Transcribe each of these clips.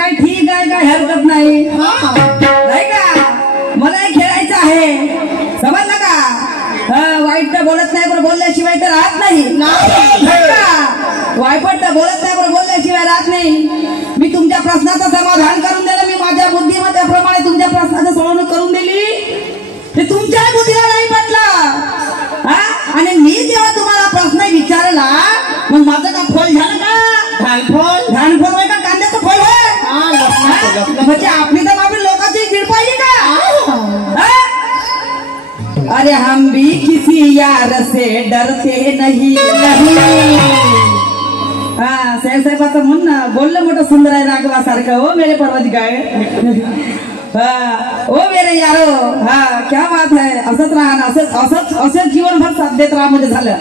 काय ठीक आहे, काय हरकत नाही, नाही का? मला खेळायचं आहे, समजलं का? वाईट तर बोलत नाही पण बोलल्याशिवाय तर राहत नाही, वाईपट तर बोलत नाही पण बोलल्याशिवाय राहत नाही. मी तुमच्या प्रश्नाचं समाधान करून दिलं, मी माझ्या बुद्धिमत्तेप्रमाणे तुमच्या प्रश्नाचं सोडवणूक करून दिली. ते तुमच्या बुद्धीला नाही पटलं, आणि मी जेव्हा तुम्हाला प्रश्न विचारला मग माझं का फळ झालं का? घाणफळ आहे का कांद्याचं फळ आहे? म्हणजे आपली तर आपली लोकांची कीड पाहिजे का? अरे हम भी किसी यार से डरते नहीं. हाँ साहेबाचं म्हणणं बोललं मोठं सुंदर आहे राघवासारखं. हो मेरे परवदिगार, ओ मेरे यारो, हाँ क्या बात है. असंच राहा ना, असंच जीवनभर साथ देत राहा म्हणजे झालं,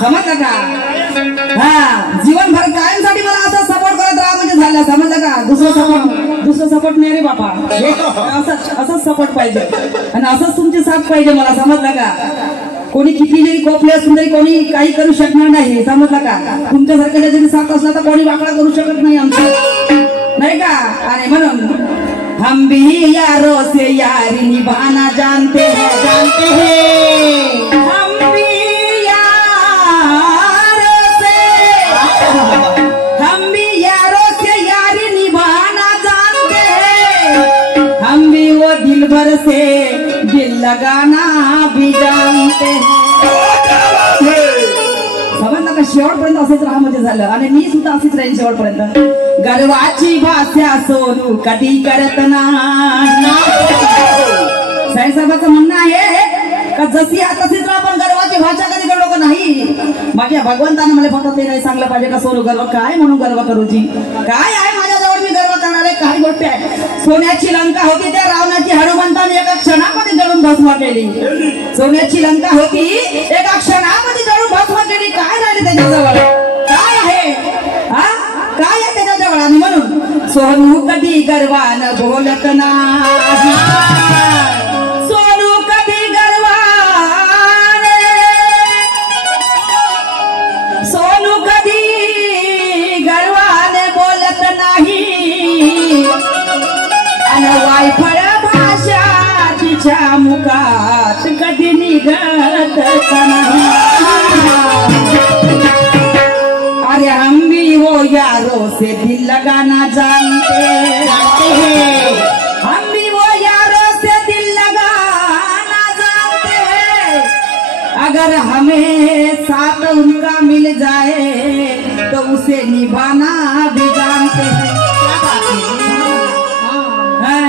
समजलं का? हा जीवनभर कायमसाठी मला असं सपोर्ट करत राहा म्हणजे झालं, समजलं का? दुसरं सपोर्ट नाही रे बापा, असंच सपोर्ट पाहिजे आणि असंच तुमची साथ पाहिजे मला, समजलं का? कोणी किती जरी कोपले असून तरी कोणी काही करू शकणार नाही, समजलं का? तुमच्यासारख्या जरी साथ असला तर कोणी वाकडा करू शकत नाही आमचं, नाही का? आणि म्हणून हम भी यारों से यारी निभाना जानते हैं, हम भी यारों से यारी निभाना जानते हैं, हम भी वो दिल भर से दिल लगाना भी जानते हैं. समजलं का? शेवटपर्यंत असंच राहा म्हणजे झालं, आणि मी सुद्धा अशीच राहीन शेवटपर्यंत. गर्वाची भाषा सोनू कधी करत नाही. साहेबाचं म्हणणं आहे का जशी तशीच राहा पण गर्वाची भाषा कधी करू नका. नाही, माझ्या भगवंताने मला फक्त ते नाही सांगलं पाहिजे का सोनू गर्व काय म्हणून गर्व करूची काय आहे माझ्याजवळ, मी गर्व करणारे काही गोष्टी आहेत. सोन्याची लंका होती त्या रावणाची हनुमंताने एका क्षणामध्ये जळून भस्म केली. सोन्याची लंका होती एका क्षणामध्ये जळून भस्म केली. काय राहिले त्याच्याजवळ? काय आहे? काय आहे त्याच्याजवळ? आणि म्हणून सोनू कधी गर्वानं बोलत नाही. सोनू कधी गर्वाने बोलत नाही, आणि वायफळ भाषा तिच्या मुखात कधी निघत नाही. अरे हम भी वो यारों से दिल लगाना जानते हैं, हम भी वो यारों से दिल लगाना जानते हैं, अगर हमें साथ उनका मिल जाए तो उसे निभाना भी जानते हैं.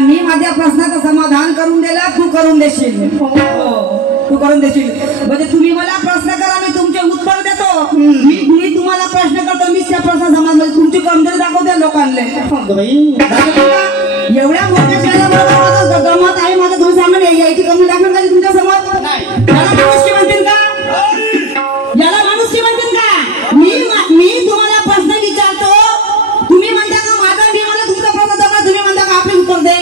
मी माझ्या प्रश्नाचं समाधान करून दिला, तू करून देशील, तू करून देशील. म्हणजे तुम्ही मला प्रश्न करा, मी तुमचे उत्तर देतो. मी तुम्हाला प्रश्न करतो, मी त्या प्रश्न समाधान तुमची कमजोरी दाखवते लोकांना. एवढ्या मोठ्या शहरामध्ये गमत आहे माझं, तुम्ही सांगा याची कमी दाखवून झाली तुमच्या समोर. याला माणूस की म्हणतील का? याला माणूस की म्हणतील का? मी तुम्हाला प्रश्न विचारतो, तुम्ही म्हणता का माझा मी मला तुमचा प्रश्न दाखवा, तुम्ही म्हणता का आपले उत्तर दे.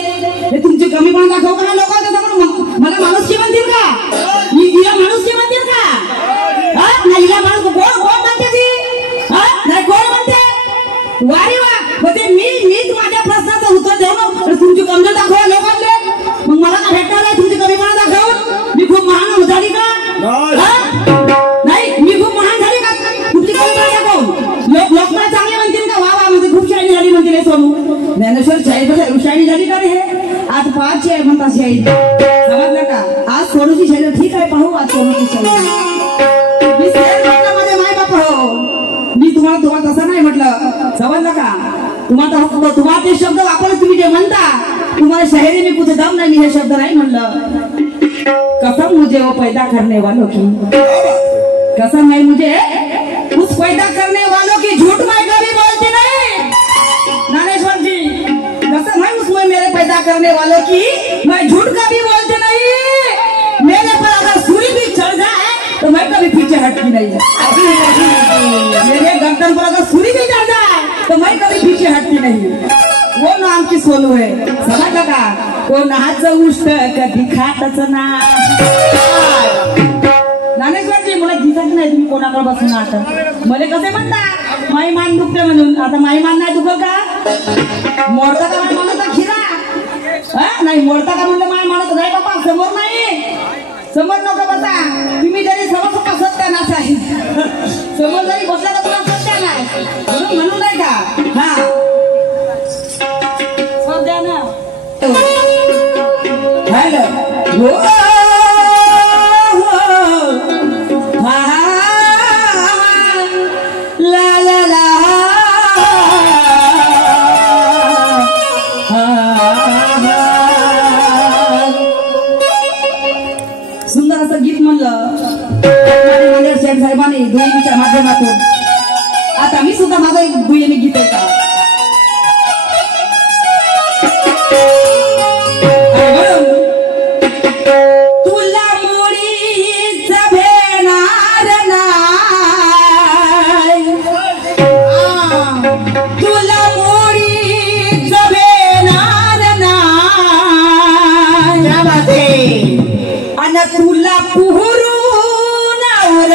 हे तुमची कमीपणा दाखव का लोकांच्या समोर? मला माणूस की म्हणतील का? मी तिला माणूस की म्हणतील का? नाही माणूस कोण म्हणते ती? नाही कोण म्हणते? वारी वा होते. मीच माझ्या प्रश्नाचं उत्तर देऊ ना, तुमची कमजोर दाखवा लोकांना. मग मला का भेटणार नाही तुमची कमीपणा दाखवून? मी खूप महान झाली का? नाही, मी खूप महान झाली का तुमची कमीपणा दाखवून? लोक मला चांगले म्हणतील का? वा म्हणजे खूप शाळी झाली म्हणतील हे सोनू. ज्ञानेश्वर शाळी झाली का रे? आज 5 आहे म्हणता शाळी, समजलं का? आज सोनूची शाळी ठीक आहे, पाहू आज सोनूची शाळी. मी मध्ये माय बाप हो, मी तुम्हाला तसं नाही म्हटलं, समजलं का? तुम्हाला ते शब्द वापरले तुम्ही जे म्हणता, तुम्हाला शायरी में कुछ दम नहीं, मी हे शब्द नाही म्हणलं. कसम मुझे वो पैदा करने वालों की, कसम है मुझे उस पैदा करने वालों की, झूठ मैं कभी बोलती नहीं. ज्ञानेश्वर जी, कसम है उसमें मेरे पैदा करने वालों की, मैं झूठ कभी बोलती नहीं. मेरे पर अगर सूरी भी चढ़ जाए तो मैं कभी पीछे हटती नहीं. मेरे गर्दन पर अगर सूरी भी चढ़ जाए तो मैं कभी पीछे हटती नहीं. वो नाम की सोनू है, समजलं का? कोणाचं उष्ट कधी खातच नाही. ज्ञानेश्वर जी, मला दिसत नाही तुम्ही कोणाकडे बसून आता मला कसे म्हणता माई मान दुखते म्हणून आता माई मान नाही दुखल का मोडता का माय म्हणत खिरा नाही मोडता का म्हणलं माय म्हणत नाही बाबा समोर नाही समोर नको बसा तुम्ही जरी समोर स्वतः सत्या नाच आहे समोर जरी बसला तर तुला सत्या नाही म्हणून नाही का हा सध्या ना हॅलो ला ला ला सुंदर असं गीत म्हणलं साहेबांनी दुय्यमीच्या माध्यमातून आता मी सुद्धा माझं एक दुय्यमी गीत आहे का तुला मुळीच भेटणार नाही तुला मुळीच भेटणार नाही अन तुला पुरून उरणार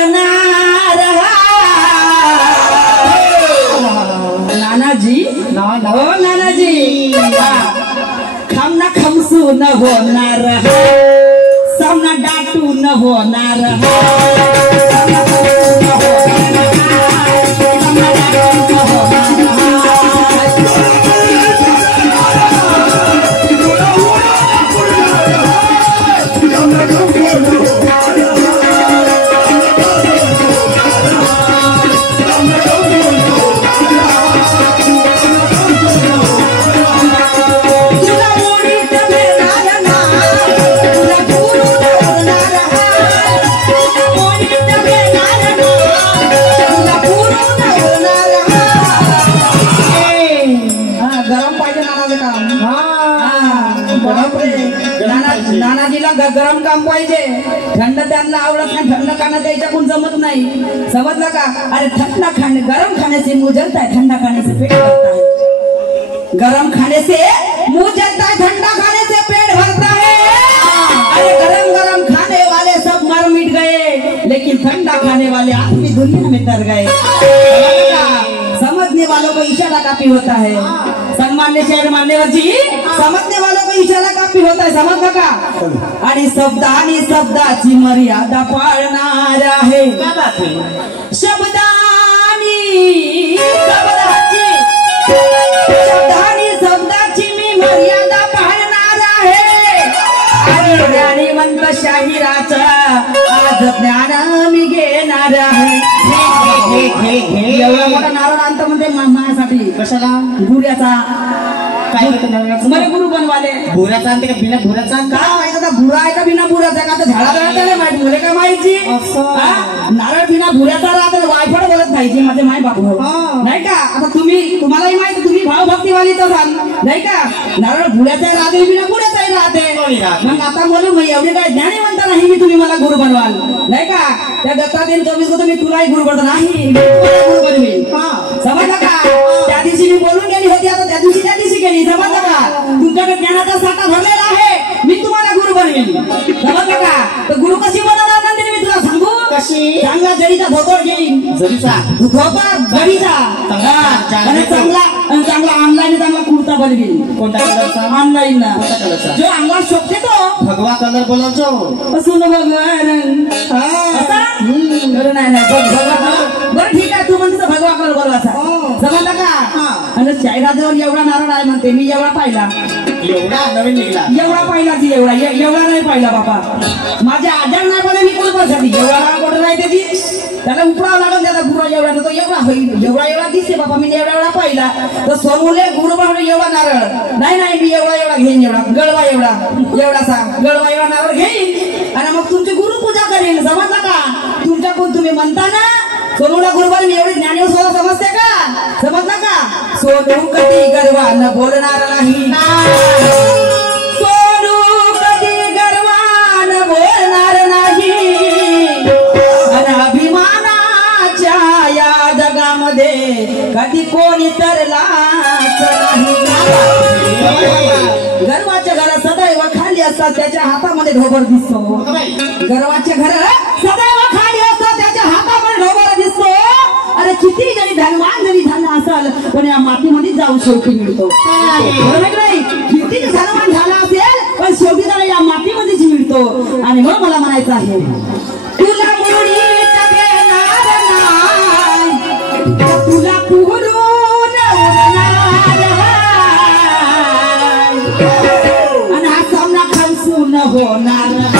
नानाजी हो नानाजी खामना खमसू न होणार सामना डाटू न होणार नानाजीला गरम काम पाहिजे थंड त्यांना आवडत नाही थंड खाणं त्याच्याकडून जमत नाही समजलं का अरे थंड खाणे गरम खाने से मुंह जलता है ठंडा खाने से पेट भरता है गरम खाने से मुंह जलता है ठंडा खाने से पेट भरता है अरे गरम गरम खाने वाले सब मर मिट गए लेकिन ठंडा खाने वाले आदमी दुनिया में तर गए समझने वालों को इशारा काफी होता है सन्मान्य शेर मान्यवर जी समजने वालों को इशारा काफी होता है समजलं का आणि शब्दाची मर्यादा पाळणार आहे शब्दाची मी मर्यादा पाळणार आहे आणि ज्ञानीवंत शाहिराचा आज ज्ञान मी घेणार आहे एवढा मोठा नारळ आणतो म्हणजे माझ्यासाठी कशाला गुऱ्याचा काय मला गुरु बनवाले भुऱ्याचा आणते का बिना भुऱ्याचा काय माहिती आता भुरा आहे का बिना भुऱ्याचा का झाडा नाही माहिती मुले काय माहिती नारळ बिना भुऱ्याचा राहते वायफळ बोलत पाहिजे माझे माय बापू नाही का आता तुम्हालाही माहिती तुम्ही भावभक्तीवालीच असाल नाही का नारळ भुऱ्याचा राहते बिना भुऱ्याचाही राहते मग आता बोलू मग एवढे काय ज्ञानीवंत नाही मी तुम्ही मला गुरु बनवाल नाही का त्या दत्तादेव 24 मी तुलाही गुरु बनत नाही गुरु बनवेल समजलं का त्या दिवशी मी बोलून गेली होती आता त्या दिवशी गेली समजलं का तुमच्याकडे ज्ञानाचा साठा भरलेला आहे मी तुम्हाला गुरु बनवेल समजलं का तर गुरु कशी बनवणार नंतर मी तुला सांगू कशी चांगला जरीचा धोतर घेईन जरीचा धोतर जरीचा चांगला ऑनलाईन चांगला कुर्ता बनवेल कोणता कलरचा ऑनलाईन ना जो अंगावर शोभते तो भगवा कलर बोलावतो असू न भगवान नाही बरं ठीक आहे तू म्हणते भगवा कलर बोलवायचा समजला का आणि शाहिराजवळ एवढा नारळ आहे म्हणते मी एवढा पाहिला एवढा नवीन निघाला एवढा पाहिला ती एवढा नाही पाहिला बाबा माझ्या आजार नाही बोले मी कोण बसती एवढा कुठं नाही त्याची त्याला उपडावं लागेल त्याचा गुरु एवढा तो एवढा होईल एवढा दिसते बाबा मी एवढा पाहिला तर सोनूले गुरु म्हणून एवढा नारळ नाही मी एवढा घेईन एवढा गळवा एवढासा गळवा एवढा नारळ घेईन आणि मग तुमची गुरु पूजा करेन समजलं का तुमच्याकडून तुम्ही म्हणता ना सोनूला गुरुवार मी एवढी ज्ञानी सोला समजते का समजलं का सोनू कधी गर्वानं बोलणार नाही सोनू कधी गर्वानं बोलणार नाही आणि अभिमानाच्या या जगामध्ये कधी कोणी तरलाच नाही गर्वाच्या घरात सदैव खाली असतात त्याच्या हातामध्ये ढोबर दिसतो गर्वाचे घर सदैव खाली असतात त्याच्या जाऊन शेवटी मिळतो बरोबर नाही किती झालं झाला असेल पण शेवटी त्याला या मातीमध्येच मिळतो आणि मग मला म्हणायचं आहे तुला मुळी तुला पुरून आणि हा सामना खमसून होणार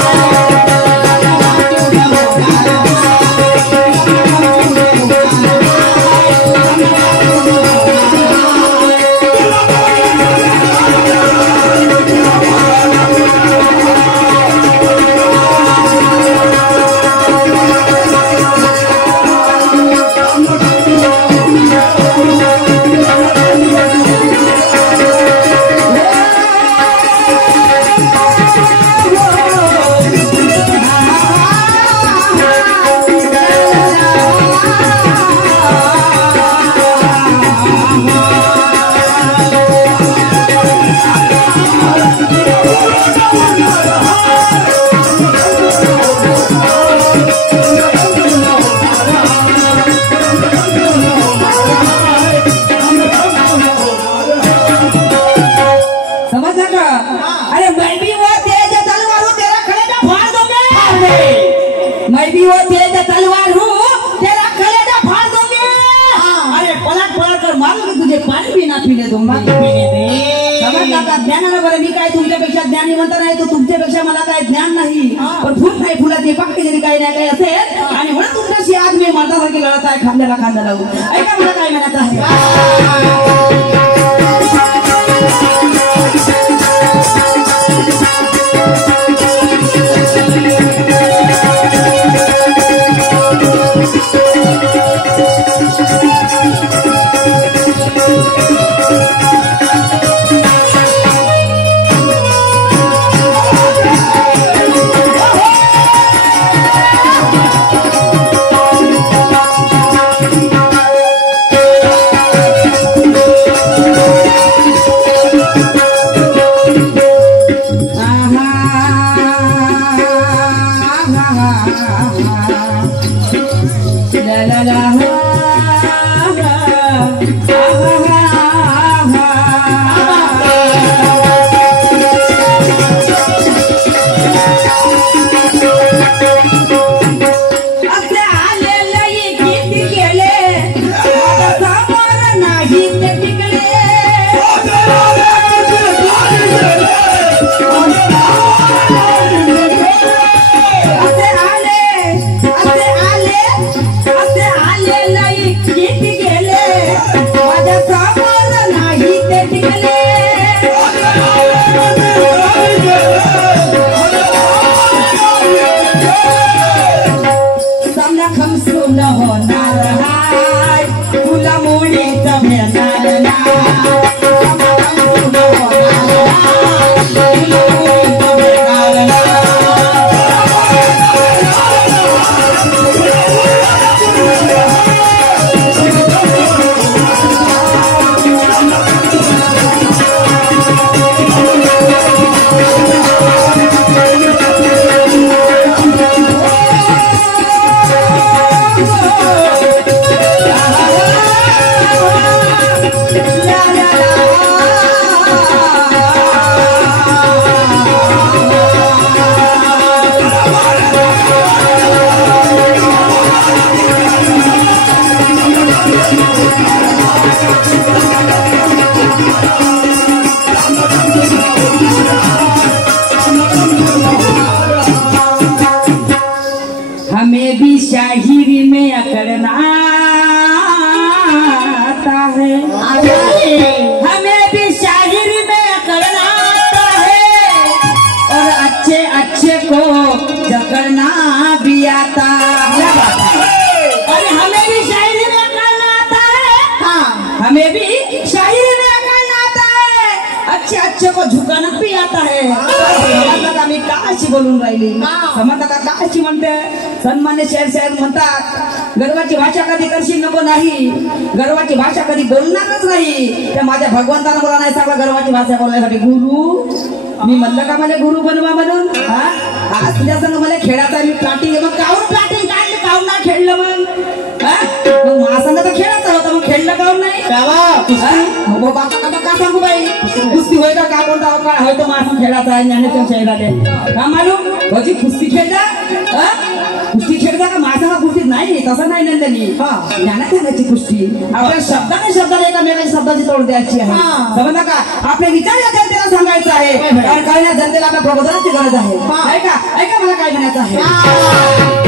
ज्ञानाला बरं मी काय तुमच्यापेक्षा ज्ञानीवंत नाही तो तुमच्यापेक्षा मला काय ज्ञान नाही पण फुल नाही फुलाची पाकळी जरी काही नाही काही असेल आणि म्हणून तुमच्याशी आज मी मर्दासारखी लढत आहे खांद्याला खांदा लावून ऐका मला काय म्हणत आहे बोलून राहिली समजता का काशी म्हणते सन्मान्य शेर म्हणतात गर्वाची भाषा कधी करशील नको नाही गर्वाची भाषा कधी बोलणारच नाही त्या माझ्या भगवंतानं मला नाही सांगला गर्वाची भाषा बोलण्यासाठी गुरु मी म्हणलं का मला गुरु बनवा म्हणून आज तुझ्या संग मला खेळायचा मी प्लॅटिंग मग काऊन प्लॅटिंग काढलं काऊन ना खेळलं मग माझ्या संग तर खेळायचं होतं मग खेळलं काऊन नाही हो बाबा का सांगू बाई कुस्ती होय का बोलता काय होय तो माणूस खेळाचा आहे ज्ञानेश्वर शहरात का मालूम होची कुस्ती खेळता कुस्ती खेळता का माणसाला कुस्ती नाही तसं नाही नंदनी ज्ञानाची कुस्ती आपल्या शब्दाने एकामेकाच्या शब्दाची तोड द्यायची आहे समजलं का आपले विचार या जनतेला सांगायचं आहे कारण या जनतेला आपल्या प्रबोधनाची गरज आहे ऐका मला काय म्हणायचं आहे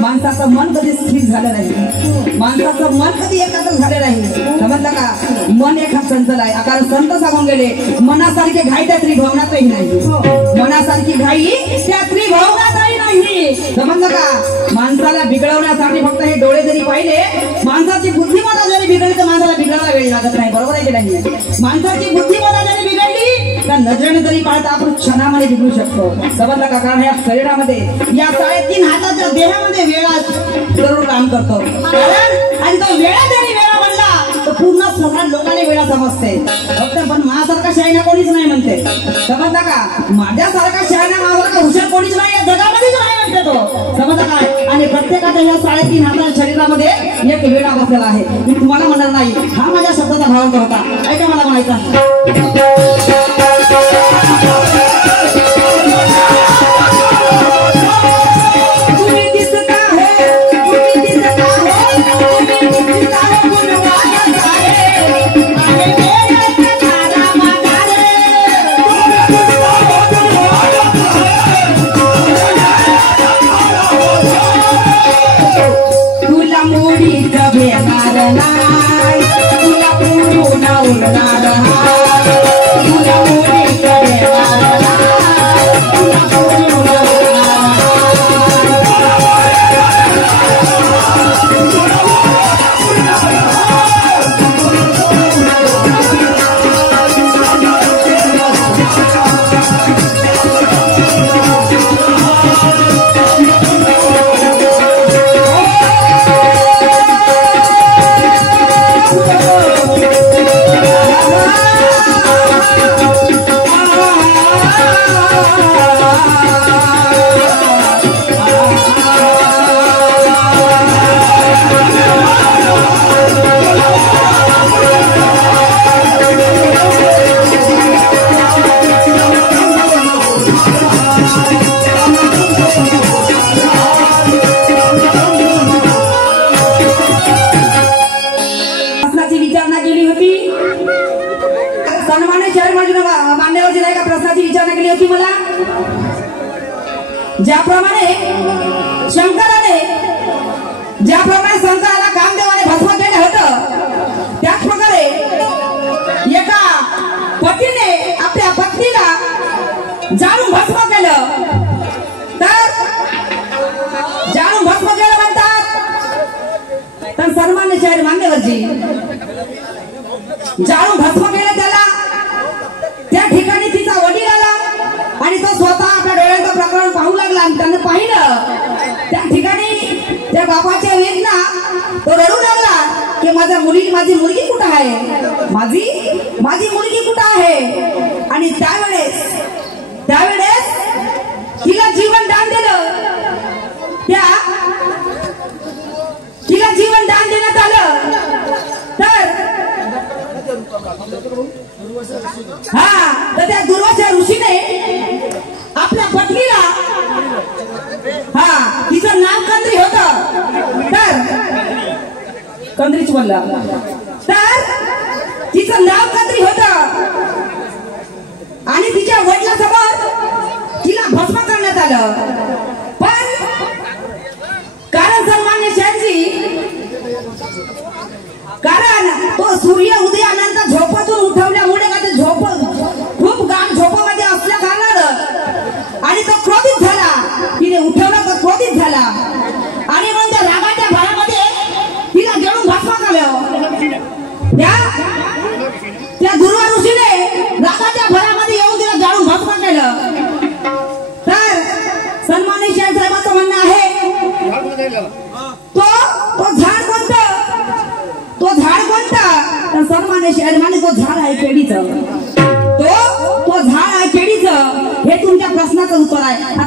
माणसाचं मन कधी स्थिर झालं नाही माणसाचं मन कधी एकाग्र झालं नाही समजलं का मन एका चंचल आहे कारण संत सांगून गेले मनासारखी घाई त्या त्रिभुवनातही नाही मनासारखी घाई त्या त्रिभुवनातही नाही समजलं का माणसाला बिघडवण्यासाठी फक्त हे डोळे जरी पाहिले माणसाची बुद्धिमत्ता जरी बिघडली तर माणसाला बिघडायला वेळ लागत नाही बरोबर आहे की नाही माणसाची बुद्धिमत्ता जरी बिघडली तर नजरेने जरी पाहता आपण क्षणामध्ये बिघडू शकतो समजलं का कारण या शरीरामध्ये या 3.5 हाताच्या देहामध्ये वेळा जरूर काम करतो कारण आणि तो वेळा जरी वेळा म्हणला तर पूर्ण सगळ्या लोकांनी वेळा समजते फक्त पण माझ्यासारखा शायना कोणीच नाही म्हणते समजला का माझ्यासारखा शायना माझ्यासारखा हुशार कोणीच नाही या जगामध्येच नाही म्हणते तो समजला का आणि प्रत्येकाच्या या 3.5 हाताच्या शरीरामध्ये एक वेळा बसलेला आहे मी तुम्हाला म्हणणार नाही हा माझ्या शब्दाचा भावार्थ होता ऐका मला म्हणायचा ज्याप्रमाणे शंकराला कामदेवाने भस्म केलं होतं त्याच प्रकारे एका पतीने आपल्या पत्नीला जाळून भस्म केलं तर जाळून भस्म केलं म्हणतात तर सन्मान्य शाहीर मान्यवरजी जाळून भस्म केलं त्याला त्या ठिकाणी तिचा वडील आला आणि तो स्वतः आपल्या डोळ्यांचं प्रकरण पाहू लागला आणि त्याने पाहिलं त्या ठिकाणी त्या बापाच्या वेदना तो रडू लागला माझी मुलगी कुठं आहे, माझी मुलगी कुठं आहे. आणि त्यावेळेस तिला जीवन दान दिलं. तिला जीवन दान देण्यात आलं. तर त्या दुर्वासा ऋषीने आपल्या पत्नीला तिचं नाव कंद्री होतं. तर कंद्रीच बोललं. तर तिचं नाव कंद्री होतं आणि तिच्या वडिलांसमोर तिला भस्म करण्यात आलं. पण कारण सन्मान्य शहाजी, कारण तो सूर्य उदयानंतर झोपेतून उठवल्यामुळे का झोप खूप गाढ झोपेमध्ये असल्या कारणानं आणि तो क्रोधित झाला. तिने उठवला तो क्रोधित झाला आणि मग त्या रागाच्या भरामध्ये तिला जळून भस्म केलं. त्या दुर्वा ऋषीने रागाच्या भरामध्ये येऊन तिला जाळून भस्म केलं. तर सन्मान्य शाह साहेबांचं म्हणणं आहे तो झाड कोणतं, तर सन्मान्य शाह म्हणे तो झाड आहे केळीचं. तो झाड आहे केळीचं. हे तुमच्या प्रश्नाचं उत्तर आहे. आता